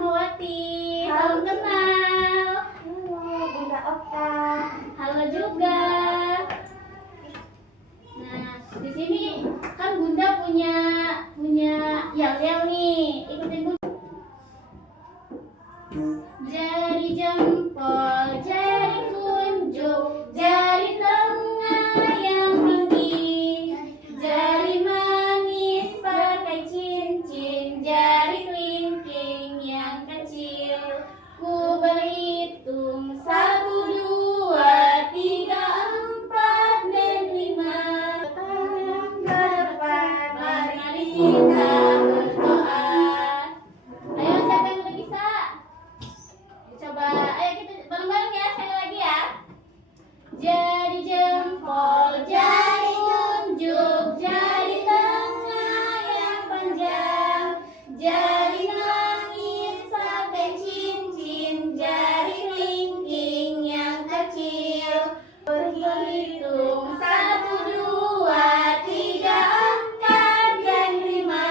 Rahmawati. Salam kenal. Halo Bunda Okta. Halo juga. Nah, di sini kan Bunda punya yel-yel nih. Ikutin Bunda. Jari jempol, jari telunjuk, jari tengah yang tinggi, jari manis pakai cincin, jari kelingking yang kecil. Ku berhitung 1, 2, 3, 4 dan 5. Ke depan Mari kita berdoa. Ayo siapa yang udah bisa? Coba, ayo kita bareng-bareng ya, sekali lagi ya. Jari jempol, jari unjuk, jari tengah yang panjang, jari manis pakai cincin, jari kelingking yang kecil. Berhitung 1, 2, 3, 4 dan 5.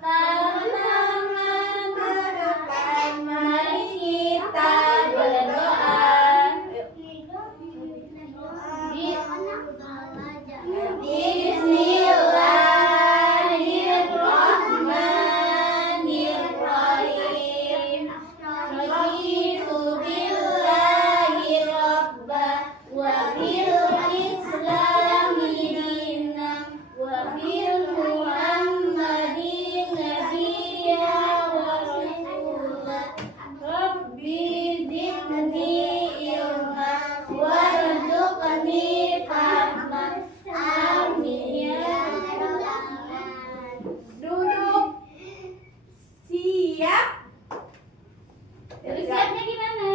Tangan ke depan, mari kita berdoa. Bismillahirrahmanirrahim. Raditu billahi rabba wa bil islami dinan wa bil muhammadin nabiyya wa rasulah. Rabbi zidni ilma warzuqni fahman. Amin ya Rahman. Duduk. Siap. Jadi siapnya gimana?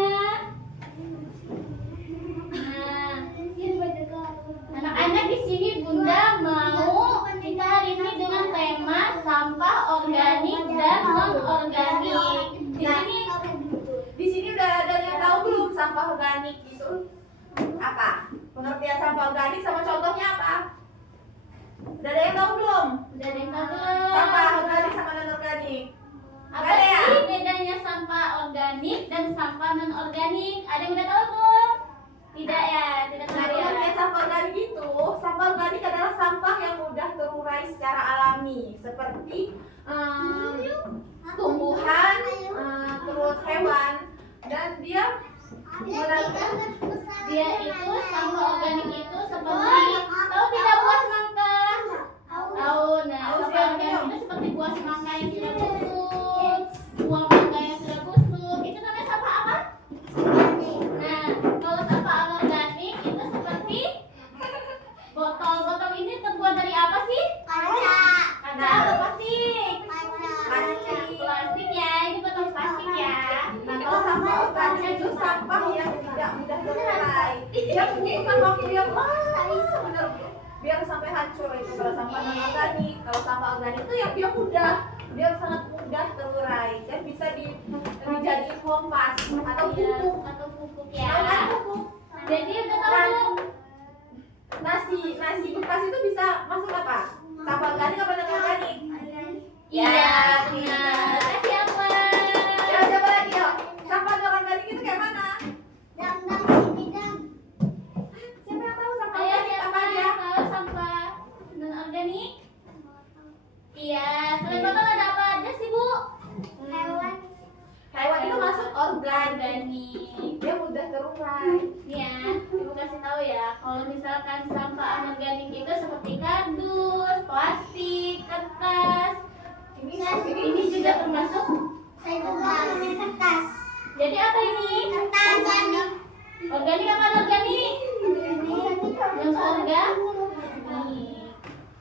Nah, anak-anak di sini Bunda mau kita hari ini dengan tema sampah organik dan non-organik. Di sini udah ada yang tahu belum sampah organik itu apa? Pengertian sampah organik sama contohnya apa? Udah ada yang tahu belum? Udah ada yang tahu belum? Sampah organik sama non organik. Apa Ada ya? sih bedanya sampah organik dan sampah non-organik? Ada yang udah tahu belum? Tidak ya, tidak Nah, tahu ya. pengertian sampah organik itu, sampah organik adalah sampah yang mudah terurai secara alami, seperti tumbuhan, terus hewan, dan dia Dia itu sampah organik itu seperti tahu tidak buah semangka? Tahu. Nah, sampah organik itu seperti buah semangka yang sudah busuk, buah mangga yang sudah busuk. Itu namanya sampah apa? Nah, kalau sampah anorganik itu seperti botol ini terbuat dari apa sih? Kaca atau plastik? Plastik ya, ini botol plastik ya. Nah, kalau sampah organik itu sampah yang tidak mudah terurai. Dia butuhkan waktu yang lama, benar, biar sampai hancur itu kalau sampah non organik. Kalau sampah organik itu yang dia mudah, dia sangat mudah terurai dan bisa dijadiin kompas atau pupuk. Atau pupuk Tahu kan ya. pupuk? Jadi udah tahu belum? Nasi bekas itu bisa masuk apa? Sampah organik apa non organik? Iya, benar. Kasih apa? Ya, coba lagi yuk. Sampah non organik itu kayak mana? Siapa yang tahu sampah Ayo organik siapa apa aja? yang tahu sampah non organik? Iya, selain botol ada apa aja sih Bu? Hewan itu masuk organik. Organik. Dia mudah terurai. Ya, Ibu kasih tahu ya. Kalau misalkan sampah anorganik itu seperti kardus, plastik, kertas. Ini juga termasuk. Jadi apa ini? Organik apa anorganik? Yang organik.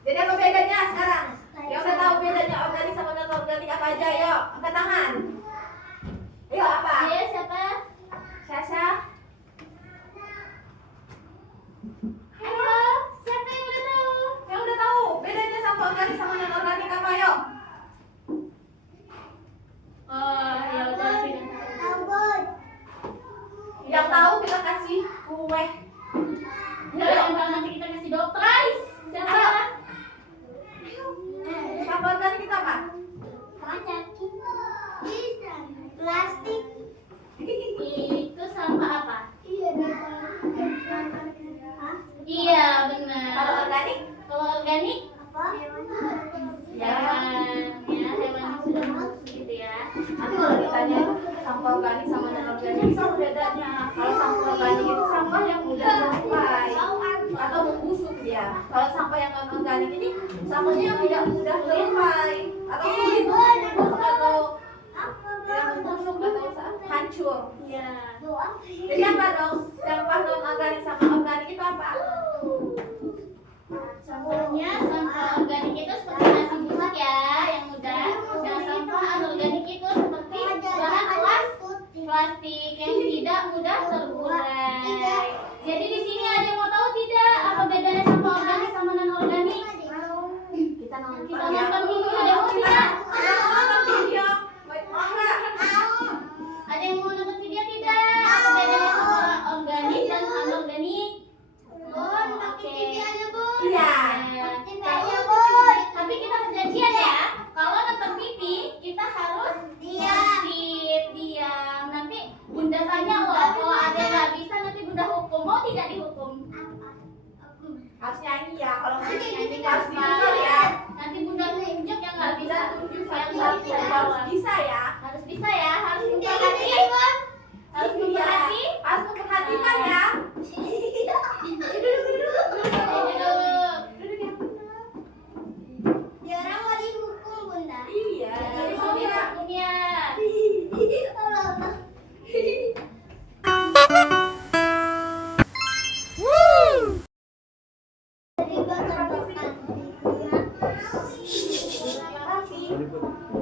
Jadi apa bedanya sekarang? Yang udah tahu bedanya organik sama non organik apa aja? Yuk, angkat tangan. Ayo apa? Ayo siapa? Sasha. Ayo, siapa yang udah tahu? Yang udah tahu bedanya sampah organik sama non organik apa? Yuk. Oh, ya udah tidak tahu. Yang tahu kita kasih kue. Enggak, yang tahu nanti kita kasih organik hewan yang sudah busuk gitu ya. Nanti kalau ditanya itu sampah organik sama non organik itu apa bedanya? Kalau sampah organik itu sampah yang mudah terurai atau membusuk ya. Kalau sampah yang non organik ini sampahnya yang tidak mudah terurai atau sulit membusuk atau yang membusuk atau hancur. Iya. Jadi apa dong? Sampah non organik sama organik itu apa? Contohnya sampah organik itu seperti nasi busuk ya, yang mudah. Dan sampah anorganik itu seperti bahan plastik yang tidak mudah terurai. Jadi di sini ada yang mau tahu tidak apa bedanya sampah organik sama non organik? Kita nonton Kita ya. nonton video, ada yang mau tidak? Nonton video. Mau nggak? Ada yang mau nonton video tidak? Apa bedanya sampah organik dan anorganik? Oke. Iya. Tapi kita perjanjian ya. Kalau nonton TV kita harus diam. Nanti Bunda tanya loh, kalau ada yang nggak bisa nanti Bunda hukum. Mau tidak dihukum? Harus nyanyi ya. Kalau nggak nyanyi Nanti harus ditunjuk ya. Nanti Bunda tunjuk yang nggak bisa. Tunjuk Yang nggak satu-satu bisa harus bisa ya. harus bisa ya. Harus memperhati. Harus memperhati. Harus memperhatikan ya. Duduk. Duduk yang benar. Iya. Jadi mau dihukumnya.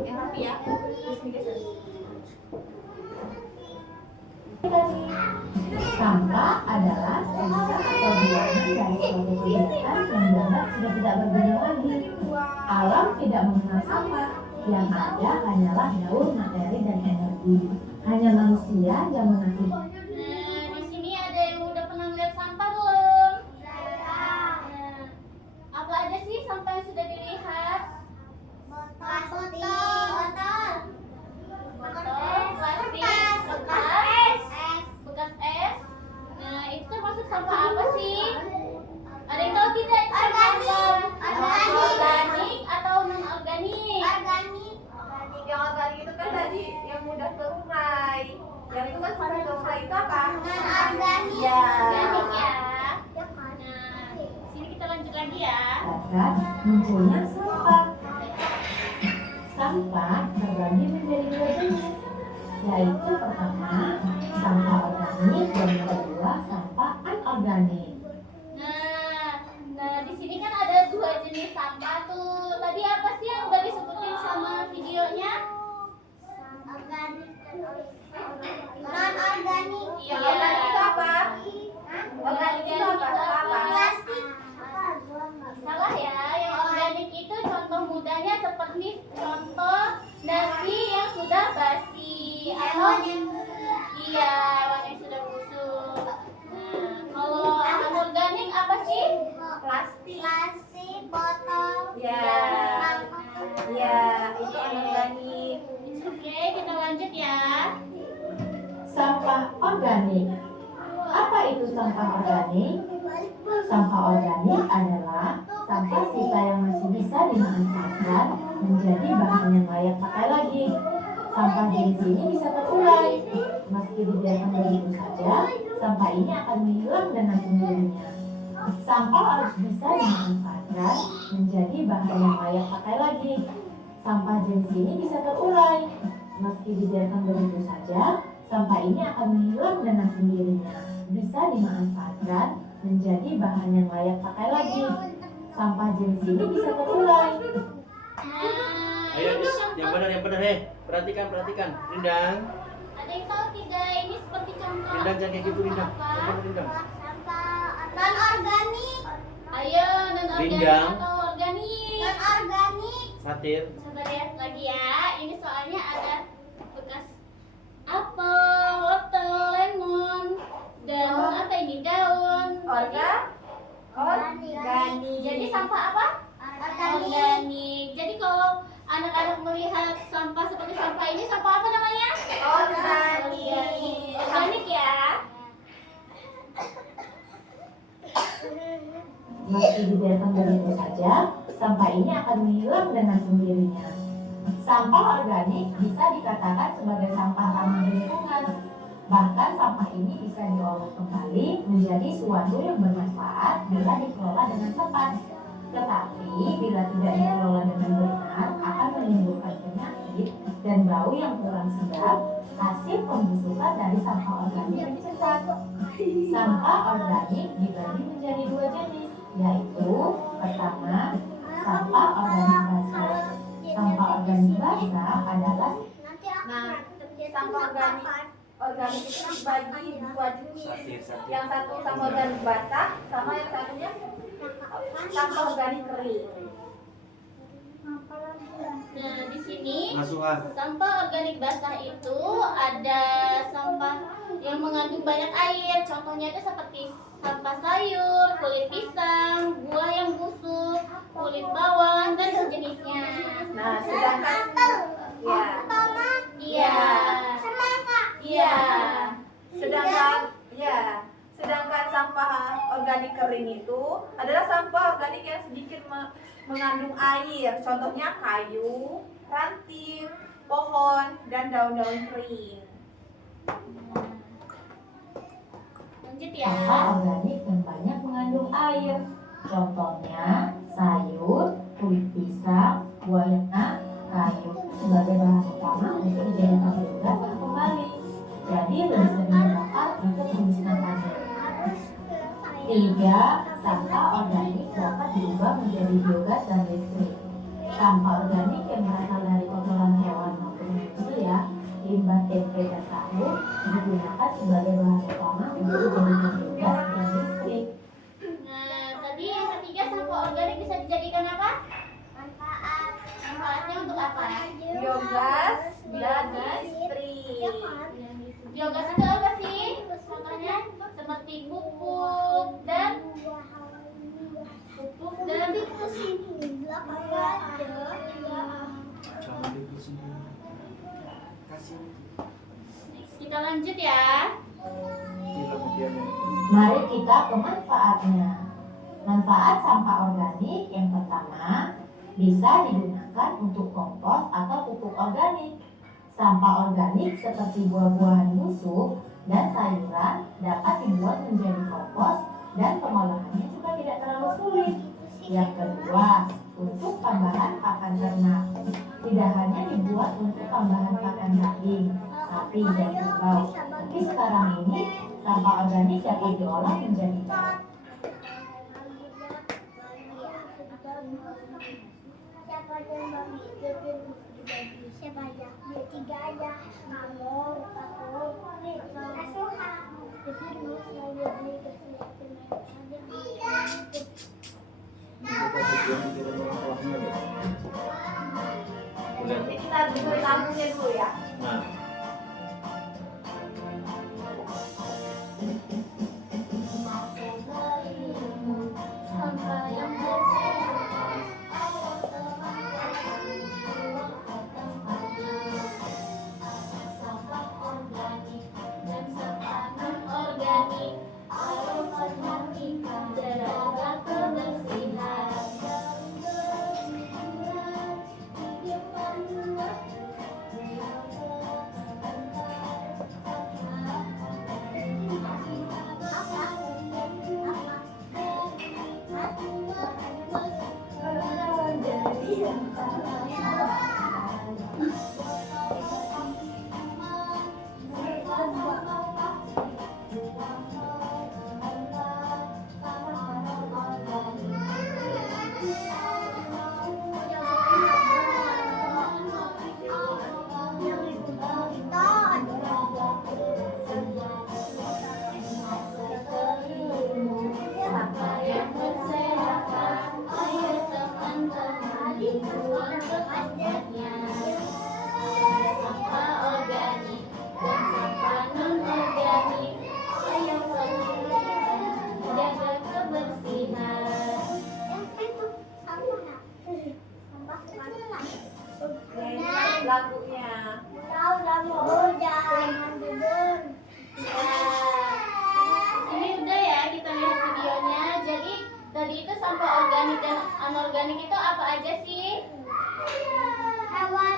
Yang rapi ya. Sampah adalah sisa atau buangan dari suatu kegiatan yang dianggap sudah tidak berguna lagi. Alam tidak mengenal sampah, yang ada hanyalah daur, materi, dan energi. Hanya manusia yang mengaku. Nah, di sini ada yang udah pernah ngeliat sampah belum? Nah, apa aja sih sampah yang sudah dilihat? Botol, plastik, bekas es. Nah, itu termasuk sampah apa sih? Ada yang tahu tidak itu sampah organik atau non organik? Yang organik itu kan tadi yang mudah terurai. Yang itu kan sudah terurai itu apa? Iya. Organik ya. Nah, sini kita lanjut lagi ya. Dasar munculnya sampah. Sampah terbagi menjadi dua jenis, yaitu pertama sampah organik dan yang kedua sampah anorganik. Nah, di sini kan ada dua jenis sampah tuh. Tadi apa sih yang udah disebutin sama videonya? Yang organik itu apa? Organik itu apa? Sampah apa? Salah ya, yang organik itu contoh mudahnya seperti contoh nasi yang sudah basi atau iya, yang sudah busuk. Nah, kalau anorganik apa sih? Plastik. botol. Ya. Ya, itu anorganik. Oke, kita lanjut ya. Sampah organik. Apa itu sampah organik? Sampah organik adalah sampah sisa yang masih bisa dimanfaatkan menjadi bahan yang layak pakai lagi. Sampah jenis ini bisa terurai. Meski dibiarkan begitu saja, sampah ini akan menghilang dengan sendirinya. Sampah harus bisa dimanfaatkan menjadi bahan yang layak pakai lagi. Sampah jenis ini bisa terurai. Meski dibiarkan begitu saja, sampah ini akan menghilang dengan sendirinya. Bisa dimanfaatkan menjadi bahan yang layak pakai lagi. Sampah jenis ini bisa terurai. Nah, Ayo, ini yang contoh. benar, perhatikan. Rindang, Ada yang tahu tidak? Ini seperti contoh. Rindang jangan kayak gitu, Rindang. Apa? Yang benar, Rindang. Non organik. Ayo, non organik Rindang. atau organik? Non organik. Satir. Coba lihat lagi ya. Ini soalnya ada bekas apel, wortel, lemon, dan apa ini daun. Organik. Jadi sampah apa? Organik. Jadi kalau anak-anak melihat sampah seperti sampah ini, sampah apa namanya? Organik. Organik ya. Meski dibiarkan begitu saja, sampah ini akan hilang dengan sendirinya. Sampah organik bisa dikatakan sebagai sampah ramah lingkungan. Bahkan sampah ini bisa diolah kembali menjadi suatu yang bermanfaat bila dikelola dengan tepat. Tetapi bila tidak dikelola dengan benar, akan menimbulkan penyakit dan bau yang kurang sedap. Hasil pembusukan dari sampah organik mencetak. Sampah organik dibagi menjadi dua jenis, yaitu pertama, sampah organik basah. Sampah organik basah adalah Sampah organik itu dibagi dua jenis. Yang satu sampah organik basah, sama yang satunya sampah organik kering. Nah, di sini Masukan. sampah organik basah itu ada sampah yang mengandung banyak air. Contohnya itu seperti sampah sayur, kulit pisang, buah yang busuk, kulit bawang dan sejenisnya. Nah, sedangkan Iya. Iya. Sedangkan sampah organik kering itu adalah sampah organik yang sedikit mengandung air. Contohnya kayu, ranting, pohon, dan daun-daun kering. Lanjut ya. sampah organik yang banyak mengandung air. Contohnya sayur, kulit pisang, buah, kayu sebagai bahan utama untuk dijadikan biogas yang kembali. Jadi lebih sering dibakar untuk memusnahkannya. 3. Sampah organik dapat diubah menjadi biogas dan listrik. Sampah organik yang berasal dari kotoran hewan maupun manusia, limbah tempe dan tahu digunakan sebagai bahan utama untuk dijadikan biogas dan listrik. Nah, tadi yang ketiga sampah organik bisa dijadikan apa? Manfaatnya untuk apa? Biogas dan listrik. Biogas itu apa sih? Contohnya seperti pupuk dan Jangan dipusing. Kasih. Next, kita lanjut ya. Hilang dia. Mari kita ke manfaatnya. Manfaat sampah organik yang pertama, bisa digunakan untuk kompos atau pupuk organik. Sampah organik seperti buah-buahan busuk dan sayuran dapat dibuat menjadi kompos dan pengolahannya juga tidak terlalu sulit. Yang kedua, untuk tambahan pakan ternak. Tidak hanya dibuat untuk tambahan pakan daging, sapi dan kerbau, tapi sekarang ini sampah organik dapat diolah menjadi Siapa yang babi siapa aja dia 3 aja kamu asuha Nanti kita dengerin lagunya dulu ya. Nah, Sampah yang sampah organik dan sampah non organik harus diperhatikan jaga kebersihan. Sampah yang berserakan, ayo teman-teman dibuang ke tempatnya. Sampah organik dan sampah non organik, ayo teman-teman jaga kebersihan. Lagunya. Ini udah ya kita lihat videonya. Jadi tadi itu anorganik itu apa aja sih? Hewan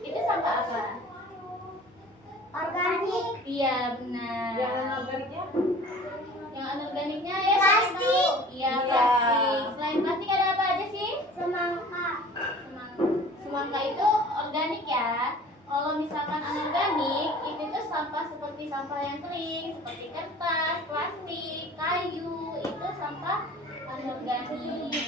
Itu sampah apa? organik. Iya benar. Yang anorganiknya? Yang anorganiknya ya Plastik. siapa yang tahu? Iya Iya. plastik. Selain plastik ada apa aja sih? Semangka. Semangka itu organik ya. Kalau misalkan anorganik itu tuh sampah seperti sampah yang kering, seperti kertas, plastik, kayu, itu sampah anorganik.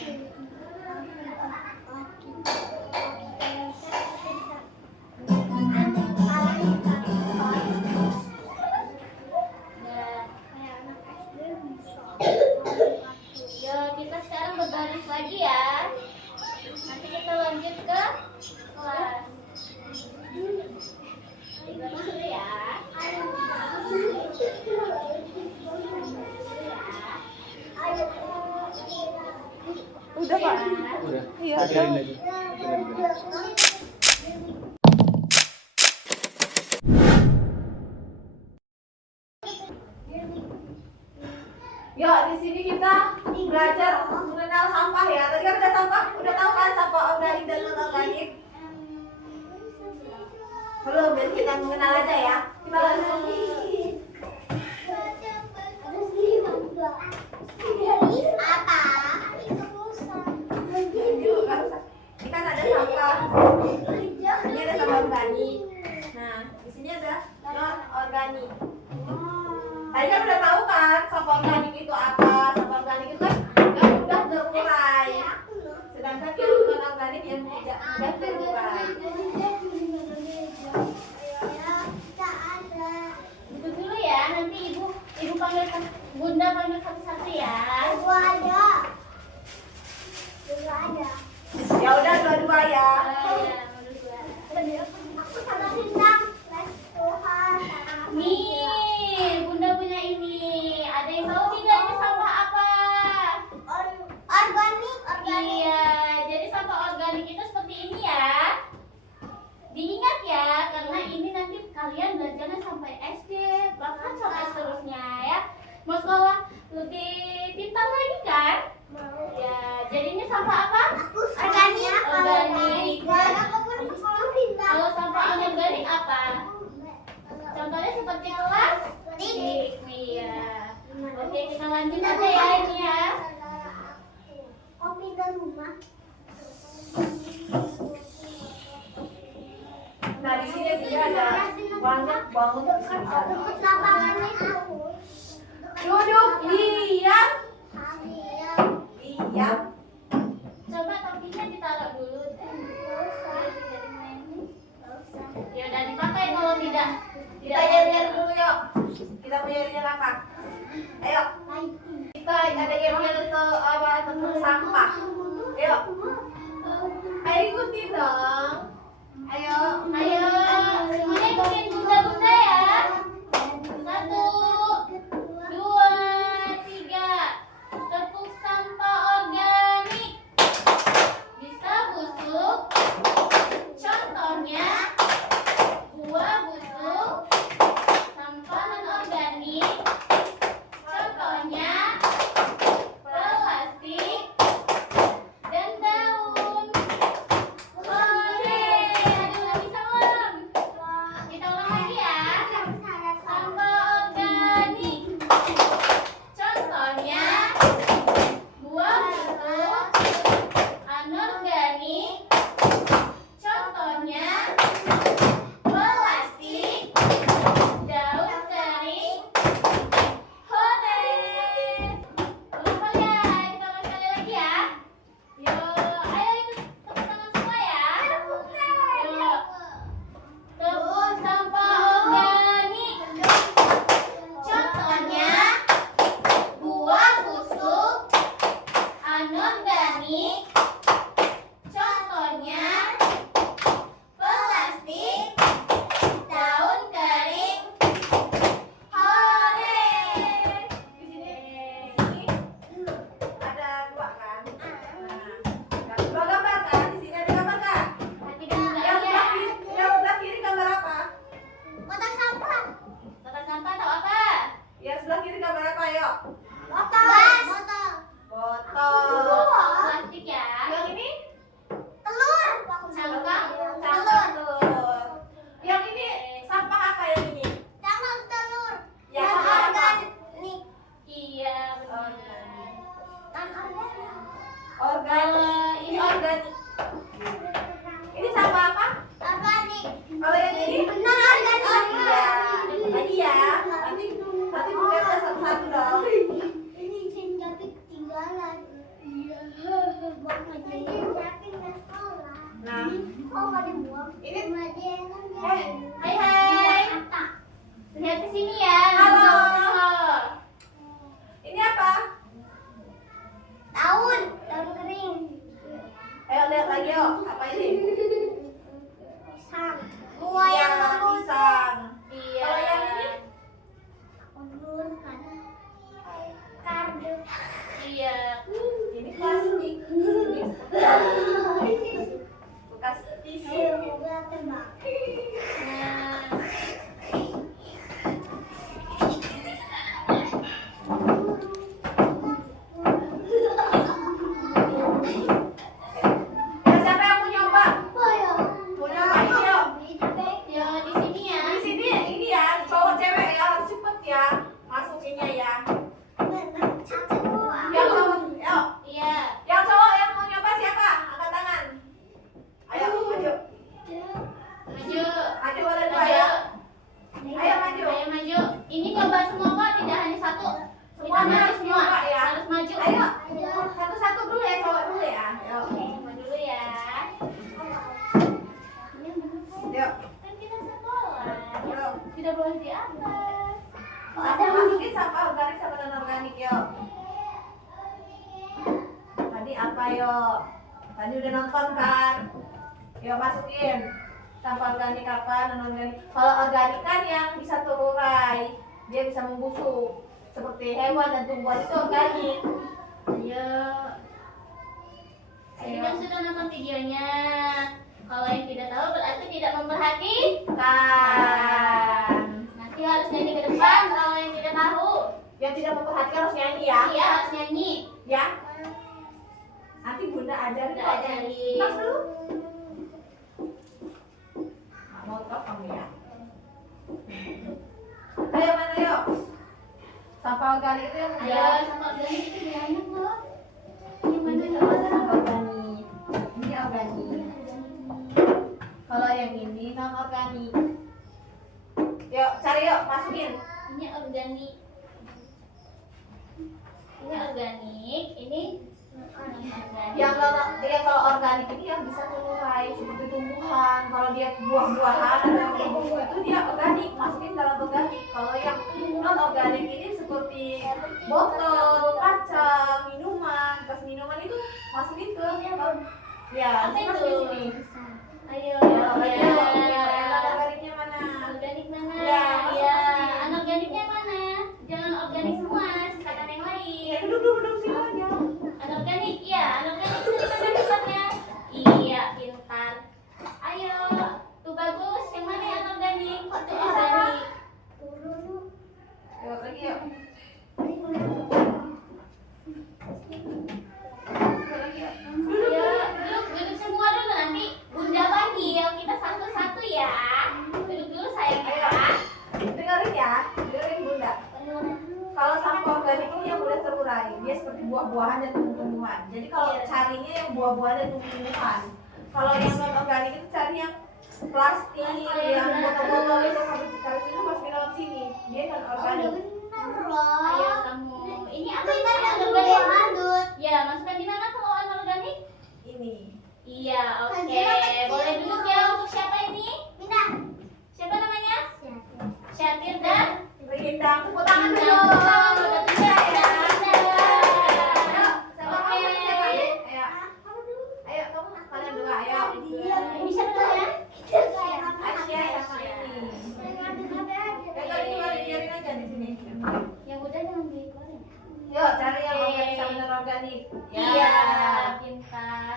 Ya, ya kita sekarang berbaris lagi ya. Nanti kita lanjut ke kelas. Baris dulu ya. Udah Pak. Udah. Iya. Biarin aja. Biarin. Yuk, di sini kita belajar mengenal sampah ya. Tadi kan udah sampah, udah tahu kan sampah organik dan non organik? Belum, jadi kita mengenal aja ya. Kita langsung Apa? yuk, nggak usah. Ini kan ada sampah. Ini ada sampah organik. Nah, di sini ada non organik. Tadi kan udah tahu kan sampah organik itu apa? Sampah organik itu kan yang mudah terurai. Sedangkan yang non organik yang tidak mudah terurai. Duduk dulu ya, nanti ibu panggil bunda panggil satu-satu ya. Ya udah dua-dua ya. Ya, nih, bunda punya ini. Ada yang tahu tidak ini sampah apa? Iya, jadi sampah organik itu seperti ini ya. Diingat ya, karena ini nanti kalian belajarnya sampai SD, bahkan sampai seterusnya ya. Mau sekolah lebih pintar lagi kan? Ya, jadi ini sampah apa? Organik. Kalau sampah anorganik apa? Contohnya seperti plastik. Iya. Oke, kita lanjut aja ya ini ya. Kopi dan rumah. Nah, di sini juga ada banyak banget isian. Dekat lapangan itu. Duduk, diam, diam. Coba topinya ditaruh dulu. Ya udah dipakai kalau tidak. Kita yel-yel dulu yuk. Kita mau yel-yel apa? Ayo. Kita ada yel-yel ke apa tentang sampah. Ayo. Ayo ikuti dong. Ayo. Ayo, semuanya ikutin bunda-bunda ya. 1, 2, 3. Tepuk sampah organik. Bisa busuk. Contohnya buah busuk. Sampah non organik. Contohnya plastik dan daun. Oke, ada yang bisa belum? Kita ulang lagi ya. Sampah organik. Contohnya buah busuk. Anorganik. Contohnya plastik. Daun kering. Hore. Ulang kali ya. Kita ulang sekali lagi ya. Yuk, ayo ikut tepuk tangan semua ya. Yuk. Tepuk sampah organik. Contohnya buah busuk. Anorganik. Contohnya plastik. Daun kering. Hore. Di sini Ada dua kan? Nah, dua gambar kan? Di sini ada gambar kan? Hati bunda Yang ya. sebelah kiri gambar apa? Kotak sampah. Kotak sampah atau apa? Yang sebelah kiri gambar apa? Yuk. Botol. Botol. Botol plastik ya. Nah, Oh, mau dibuang. ini Hai hai. Lihat ke sini ya. Halo. Oh. ini apa? Daun kering. Ayo lihat lagi yuk, apa ini? Pisang. Iya, pisang. Iya. Kalau yang ini? Undur kan. Kardus. Iya. Ini plastik. Bekas tisu. Ayo, gua tebak. Nah. Ya, siapa yang mau nyoba? Apa ya? Mau nyoba ini yuk. Ya di sini ya. Di sini ini ya, cowok cewek ya, harus cepet ya masukinnya ya. Yang cowok, yuk. Iya. Yang cowok yang mau nyoba siapa? Angkat tangan. Ayo maju. Maju. Maju boleh dua Maju. ya. Ayo maju. Ayo maju. Ini coba semua kok, tidak hanya satu. Semuanya Kita maju harus semua. nyoba ya. Harus maju. Ayo. Satu-satu dulu ya, cowok dulu ya. Yuk. Coba dulu ya. Yuk. Kan kita sekolah. Yuk. Tidak boleh di atas. Masukin sampah organik sama non organik yuk. Tadi apa yuk? Tadi udah nonton kan? Yuk masukin sampah organik apa, non organik. Kalau organik kan yang bisa terurai, dia bisa membusuk. Seperti hewan dan tumbuhan itu organik. Ayo. Tadi kan sudah nonton videonya. Kalau yang tidak tahu berarti tidak memperhatikan. Nanti harus nyanyi ke depan kalau yang tidak tahu. Yang tidak memperhatikan harus nyanyi ya. Iya harus nyanyi. Ya. Nanti bunda ajarin. Bunda kok. ajarin. Tas dulu. Nah, mau top kamu ya. Ayo mana yuk? Sampah organik itu yang Ayo sama organik itu banyak loh. Yang mana ini yang apa sampah organik? Ini organik. Kalau yang ini non organik. Yuk cari yuk masukin. Ini organik. Ini organik. Ini non-organik. Kalau organik ini yang bisa terurai seperti tumbuhan. Kalau dia buah-buahan atau yang berbunga itu dia organik, masukin dalam organik. Kalau yang non organik ini seperti botol, kaca, minuman, tas minuman itu masukin ke ya, Apa itu? masukin sini. Ayo. Ya, Ya. non organiknya mana? Organik mana? Ya, Ya. masukin. Anorganiknya mana? Jangan organik semua, sisakan yang lain. Ya, duduk sini aja. Anorganik, iya, anorganik itu di mana tempatnya? Iya, pintar. Ayo, tuh bagus. Yang mana yang anorganik? Itu organik. Yuk lagi yuk. Ayo, duduk semua dulu nanti Bunda panggil kita satu-satu ya. Duduk dulu sayang Ayo. ya. Dengerin ya, dengerin bunda. Kalau sampah organik ini yang udah terurai, dia seperti buah-buahan dan tumbuh-tumbuhan. Jadi kalau Iya. carinya yang buah-buahan dan tumbuh-tumbuhan. Kalau yang non organik itu cari yang plastik, yang botol-botol itu harus ditaruh sini masukin dalam sini. Dia non organik. Ayo kamu. Ini apa ini anorganik? Ya, masukkan di mana kalau anorganik? Ini. Iya, oke. Boleh duduk ya untuk siapa ini? Siapa namanya? Syatir dan Rindang, tepuk tangan dulu. Tepuk tangan dulu, Iya, ya. Rindang. Ayo, sama Oke. kamu siapa ini? Ayo. Ayo, kamu kalian dua, ayo. Ini siapa namanya? Asia sama ini. Tinggal biarin aja di sini. Yang udah jangan dikeluarin. Yuk, cari yang Oke. organik sama non organik. Iya, pintar.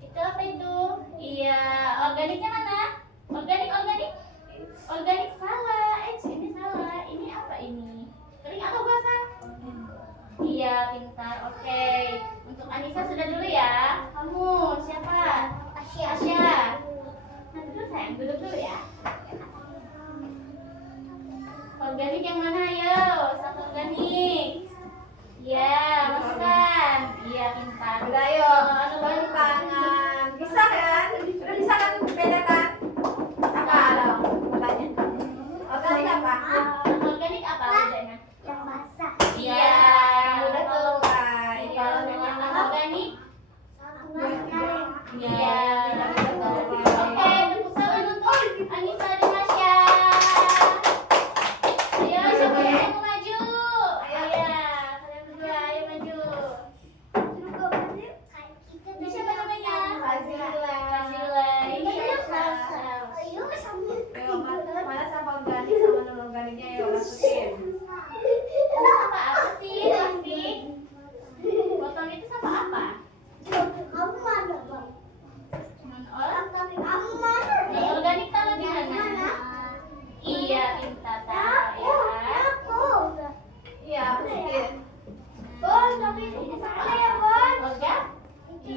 Itu apa itu? Iya, organiknya mana? Organik. Organik salah. Ini salah. Ini apa ini? Kering atau basah? Iya, pintar. Oke. Untuk Anissa sudah dulu ya. Kamu siapa? Asya. Nah, duduk sayang, duduk dulu ya. Organik yang mana ayo? Satu organik. Iya, masukkan. Iya, pintar. Udah yuk, Oh, tepuk tangan. Bisa kan? Udah bisa kan bedakan? Apa dong? Tanya. Organik apa? Organik apa bedanya? Yang basah. Iya, yang udah terurai. Iya, Kalau kalau yang anorganik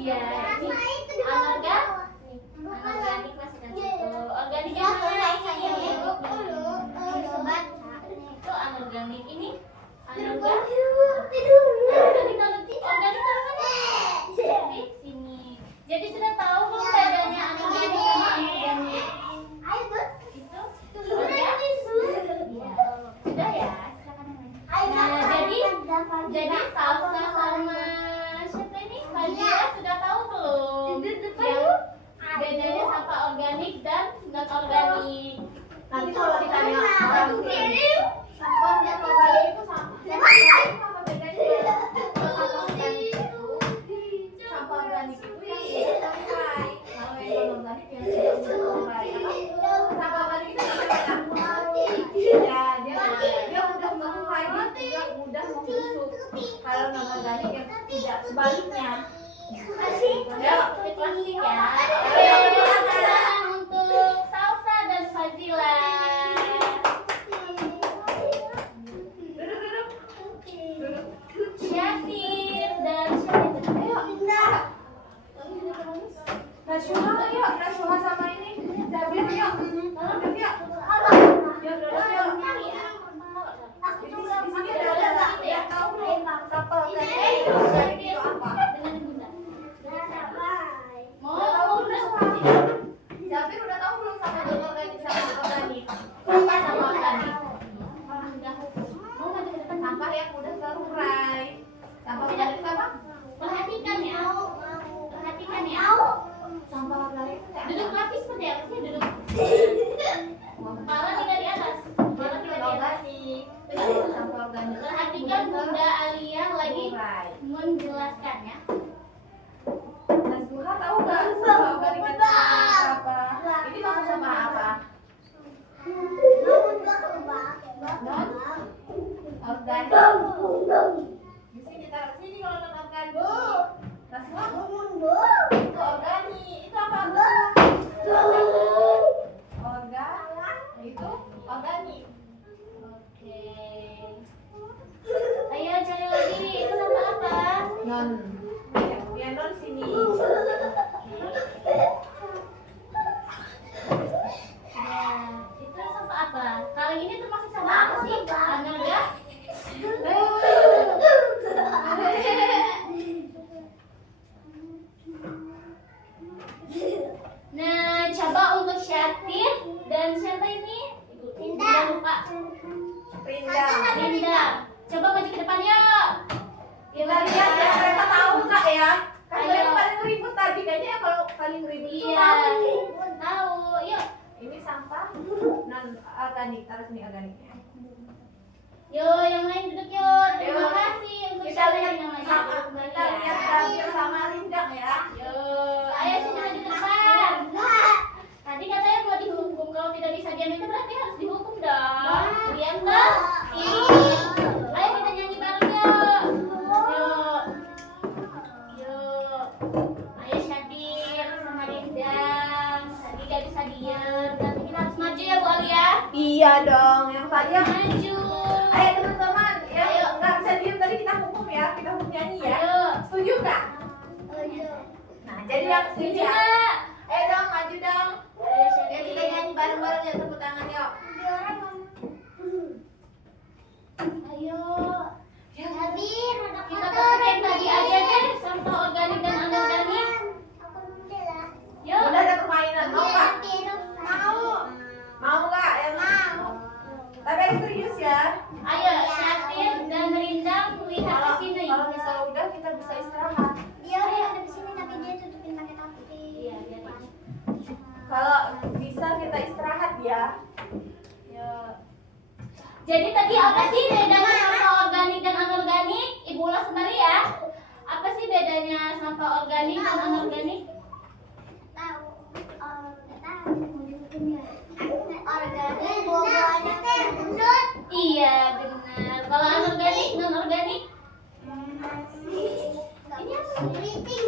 Iya, ini anorganik masih kan itu. Organik yang mana ini? Itu anorganik ini. Anorganik di sini. Jadi sudah tahu belum bedanya anorganik sama anorganik? Itu sudah ya. Nah, jadi salsa sama siapa ini? Fazila sudah tahu belum? Yang bedanya sampah organik dan non organik. Nanti kalau ditanya orang sampah non organik itu sama apa bedanya? Kalau sampah organik itu sampah organik itu yang terurai. Kalau yang non organik yang tidak terurai. Sampah organik itu ya dia mudah terurai, dia mudah membusuk. Kalau non organik yang tidak, sebaliknya. Ya, plastik ya. Sekarang untuk salsa dan Fazila. Syafir dan Nasyuha yuk, Nasyuha sama ini Jabir yuk. Yuk, duduk yuk. Yuk, duduk yuk. Di sini ada yang tahu belum sampah organik itu apa? Jabir udah tahu belum sampah organik sama organik? Apa sama organik? Sampah yang udah terurai. Sampah organik itu apa? Perhatikan ya. Perhatikan ya. Sampah organik itu kayak Duduk apa? rapi seperti apa sih? Duduk. Kepala tidak di atas. Kepala tidak di atas. Sampah organik. Perhatikan Bunda Alia lagi terurai. menjelaskan ya. Nasyuha tahu nggak sampah organik itu apa? Ini maksud sampah apa? Non organik. Di sini taruh sini kalau non organik. Nasyuha itu organik. Itu apa? Itu organik. Oke. Ayo cari lagi. Itu sampah apa? Non. Yang non sini. Nah, itu sampah apa? Kalau ini termasuk sampah apa sih? Anorganik? Nah, coba untuk Syatir dan siapa ini? Udah lupa. Linda. Coba maju ke depan yuk. Kita lihat ya, mereka tahu nggak ya? Kan Ayo. yang paling ribut tadi kayaknya yang kalau paling ribut itu Iya. tahu. Tahu. Yuk. Ini sampah non organik, taruh sini organiknya. Yuk, yang lain duduk yuk. Terima Yuk. kasih untuk Kita siapa lihat yang namanya sama, duduk kembali kita lihat ya. Jabir sama Lindang ya. Yuk, ayo sini maju ke depan. Tadi katanya mau dihukum, kalau tidak bisa diam itu berarti harus dihukum dong. Diam dong. Ini. Ayo kita nyanyi bareng yuk. Yuk. Yuk. Ayo Syadir sama Lindang. Tadi gak bisa diam. Tapi kita harus maju ya Bu Alia. Iya dong, yang tadi yang Maju. ayo teman-teman, yang nggak bisa diam tadi kita hukum ya, kita hukum nyanyi ya. Ayo. Setuju nggak? Nah, jadi yang Setuju setuju ya. nggak? Ayo dong, maju dong. Ayo Ya Syadir. kita nyanyi bareng-bareng ya, tepuk tangan yuk. Ayo. Jabir, Kita pakai yang tadi aja deh, sampah organik dan anorganik. Yuk. Udah ada permainan, mau nggak? Mau. Mau nggak? Ya mau. Tapi yang serius ya. Ayo, Syatir dan Rindang lihat ke sini. Kalau misalnya udah kita bisa istirahat. Dia ada di sini tapi dia tutupin pakai topi. Iya, jadi. Kalau bisa kita istirahat ya. Yuk. Jadi tadi apa sih bedanya sampah organik dan anorganik? Ibu ulas kembali ya. Apa sih bedanya sampah organik dan anorganik? Tahu. Nggak tahu. Organik buah-buahannya gendut. Iya, benar. Kalau anorganik, non organik? Ini apa? Keriting.